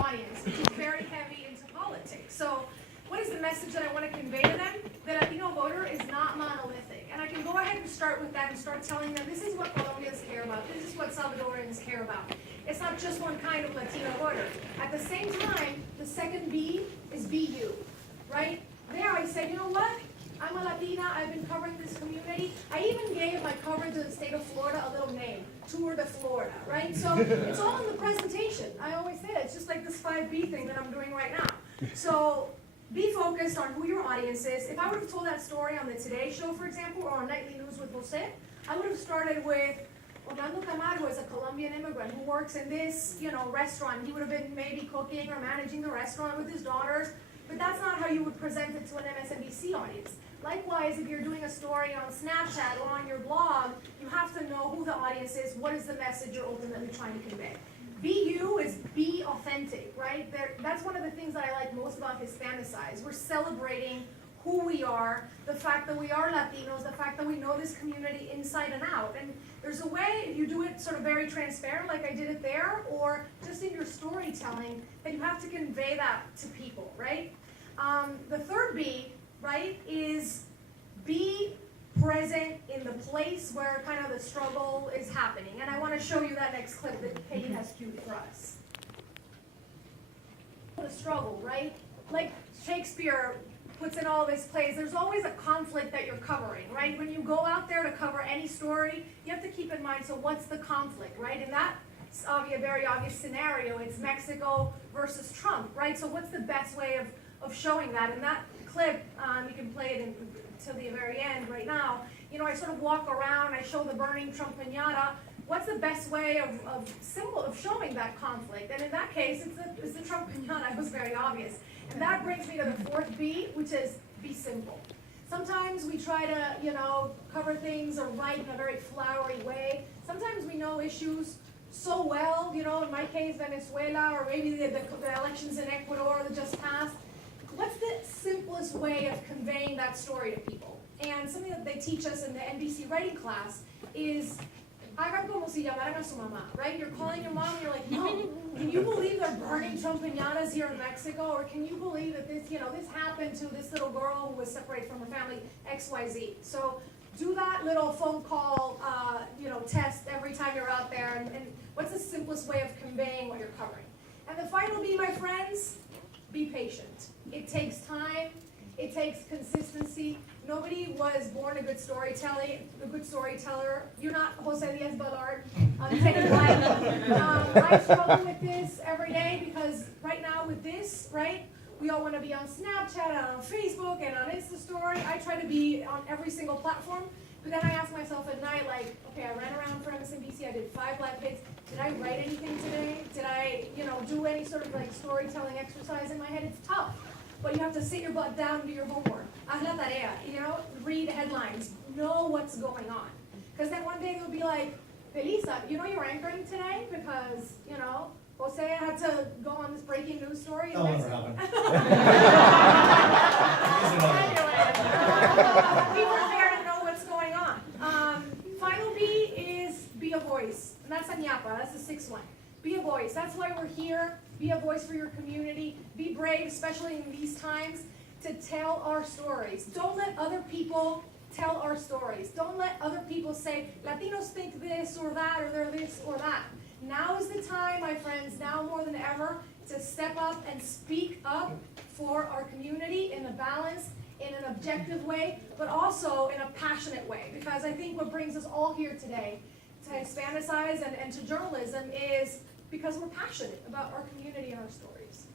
audience, which is very heavy into politics. So what is the message that I want to convey to them? The Latino voter is not monolithic. And I can go ahead and start with that and start telling them this is what Colombians care about, this is what Salvadorians care about. It's not just one kind of Latino voter. At the same time, the second B is be you, right? There I said, you know what? I'm a Latina, I've been covering this community. I even gave my coverage of the state of Florida a little name, Tour de Florida, right? So it's all in the presentation. I always say it. It's just like this 5B thing that I'm doing right now. So be focused on who your audience is. If I would have told that story on the Today Show, for example, or on Nightly News with Jose, I would have started with Orlando Camargo is a Colombian immigrant who works in this, restaurant. He would have been maybe cooking or managing the restaurant with his daughters, but that's not how you would present it to an MSNBC audience. Likewise, if you're doing a story on Snapchat or on your blog, you have to know who the audience is, what is the message you're ultimately trying to convey. Be you is be authentic, right? That's one of the things that I like most about Hispanicize. We're celebrating who we are, the fact that we are Latinos, the fact that we know this community inside and out. And there's a way, if you do it sort of very transparent like I did it there, or just in your storytelling, that you have to convey that to people, right? The third B, right, is be present in the place where kind of the struggle is happening. And I want to show you that next clip that Katie has queued for us. The struggle, right? Like Shakespeare puts in all of his plays, there's always a conflict that you're covering, right? When you go out there to cover any story, you have to keep in mind, so what's the conflict, right? And that's a very obvious scenario. It's Mexico versus Trump, right? So what's the best way of showing that? In that clip, you can play it until the very end right now. I sort of walk around, I show the burning Trump piñata. What's the best way of showing that conflict? And in that case, it's the Trump piñata. It was very obvious. And that brings me to the fourth B, which is be simple. Sometimes we try to, cover things or write in a very flowery way. Sometimes we know issues so well, in my case, Venezuela, or maybe the elections in Ecuador that just passed. What's the simplest way of conveying that story to people? And something that they teach us in the NBC writing class is hagan como si llamaran a su mamá, right? You're calling your mom and you're like, no, can you believe they're burning Trump piñatas here in Mexico? Or can you believe that this happened to this little girl who was separated from her family, XYZ? So do that little phone call, test every time you're out there. And what's the simplest way of conveying what you're covering? And the final B, my friends, be patient. It takes time. It takes consistency. Nobody was born a good storyteller. You're not Jose Diaz-Balart. I struggle with this every day because right now with this, right, we all want to be on Snapchat and on Facebook and on Insta Story. I try to be on every single platform, but then I ask myself at night, like, okay, I ran around for MSNBC. I did 5 live hits. Did I write anything today? Did I, do any sort of like storytelling exercise in my head? It's tough. But you have to sit your butt down and do your homework. Haz la tarea, read headlines, know what's going on. Because then one day they'll be like, Felisa, you're anchoring today because, Jose had to go on this breaking news story. That'll never happen. Be prepared to know what's going on. Final B is be a voice. And that's Anyapa, that's the 6th one. Be a voice. That's why we're here. Be a voice for your community. Be brave, especially in these times, to tell our stories. Don't let other people tell our stories. Don't let other people say, Latinos think this or that, or they're this or that. Now is the time, my friends, now more than ever, to step up and speak up for our community in a balanced, in an objective way, but also in a passionate way. Because I think what brings us all here today to Hispanicize and to journalism is because we're passionate about our community and our stories.